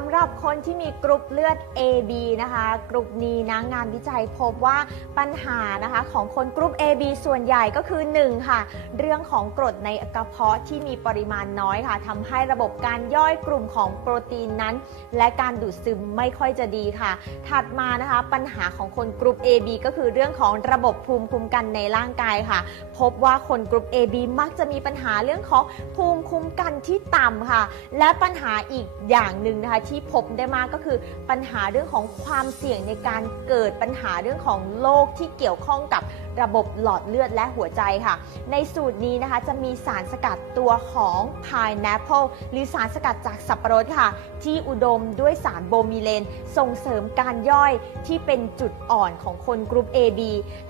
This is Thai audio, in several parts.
ำหรับคนที่มีกรุ๊ปเลือด AB นะคะกรุ๊ปนี้นะงานวิจัยพบว่าปัญหานะคะของคนกรุ๊ป AB ส่วนใหญ่ก็คือ 1 ค่ะ เรื่องของกรดในกระเพาะที่มีปริมาณน้อยค่ะทำให้ระบบการย่อยกลุ่มของโปรตีนนั้น และการดูดซึมไม่ค่อยจะดีค่ะ ถัดมานะคะปัญหาของคนกรุ๊ป AB ก็คือเรื่องของระบบภูมิคุ้มกันในร่างกายค่ะ พบว่าคนกรุ๊ป AB มักจะมีปัญหาเรื่องของภูมิคุ้มกันที่ต่ำค่ะ และปัญหาอีกอย่างหนึ่งนะคะที่พบได้มากก็คือปัญหาเรื่องของความเสี่ยงในการเกิดปัญหาเรื่องของโรคที่เกี่ยวข้องกับระบบหลอดเลือดและหัวใจค่ะ ในสูตรนี้นะคะจะมีสารสกัดตัวของ pineapple หรือสารสกัดจากสับปะรดค่ะ ที่อุดมด้วยสารโบมิเลน ส่งเสริมการย่อยที่เป็นจุดอ่อนของคนกรุ๊ป AB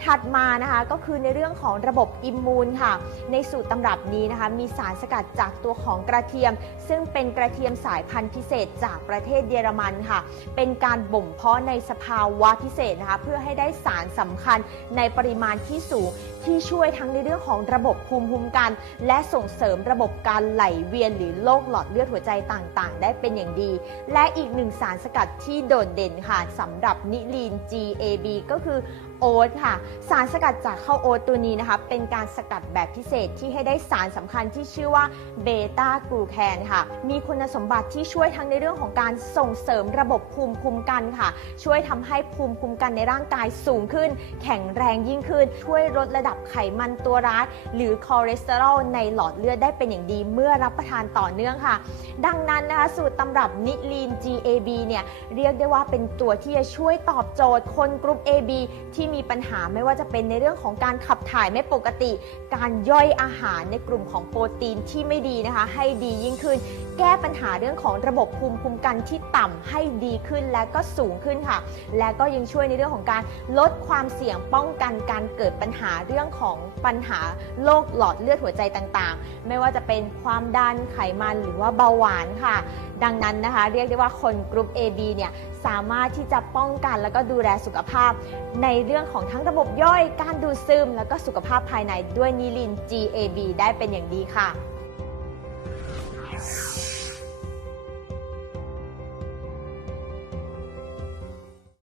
ถัดมานะคะก็คือในเรื่องของระบบอิมมูนค่ะ ในสูตรตำรับนี้นะคะมีสารสกัดจากตัวของกระเทียม ซึ่งเป็นกระเทียมสายพันธุ์พิเศษจากประเทศเยอรมันค่ะ เป็นการบ่มเพาะในสภาวะพิเศษนะคะ เพื่อให้ได้สารสำคัญในปริมาณที่สูงที่ช่วยทั้งในเรื่องของระบบภูมิคุ้มกัน และส่งเสริมระบบการไหลเวียนหรือโรคหลอดเลือดหัวใจต่างๆ ได้เป็นอย่างดี และอีกหนึ่งสารสกัดที่โดดเด่นค่ะสำหรับนิลีน GAB ก็คือโอ๊ตค่ะ สารสกัดจากข้าวโอ๊ตตัวนี้นะคะ เป็นการสกัดแบบพิเศษที่ให้ได้สารสำคัญที่ชื่อว่าเบต้ากลูแคนค่ะ มีคุณสมบัติที่ช่วยทั้งในเรื่องของการส่งเสริมระบบภูมิคุ้มกันค่ะ ช่วยทำให้ภูมิคุ้มกันในร่างกายสูงขึ้น แข็งแรงยิ่งขึ้น ช่วยลดระดับไขมันตัวร้ายหรือคอเลสเตอรอลในหลอดเลือดได้เป็นอย่างดีเมื่อรับประทานต่อเนื่องค่ะ ดังนั้นนะคะสูตรตำรับนิลีน GAB เนี่ยเรียกได้ว่าเป็นตัวที่จะช่วยตอบโจทย์คนกรุ๊ป AB ที่มีปัญหาไม่ว่าจะเป็นในเรื่องของการขับถ่ายไม่ปกติ การย่อยอาหารในกลุ่มของโปรตีนที่ไม่ดีนะคะ ให้ดียิ่งขึ้น แก้ปัญหาเรื่องของระบบภูมิคุ้มกันที่ต่ำให้ดีขึ้นและก็สูงขึ้นค่ะ และก็ยังช่วยในเรื่องของการลดความเสี่ยงป้องกันการเกิดปัญหาเรื่องของปัญหาโรคหลอดเลือดหัวใจต่างๆ ไม่ว่าจะเป็นความดันไขมันหรือว่าเบาหวานค่ะ ดังนั้นนะคะ เรียกได้ว่าคนกรุ๊ป AB เนี่ยสามารถที่จะป้องกันแล้วก็ดูแลสุขภาพ ในเรื่องของทั้งระบบย่อยการดูดซึม แล้วก็สุขภาพภายในด้วยนิลิน GAB ได้เป็นอย่างดีค่ะ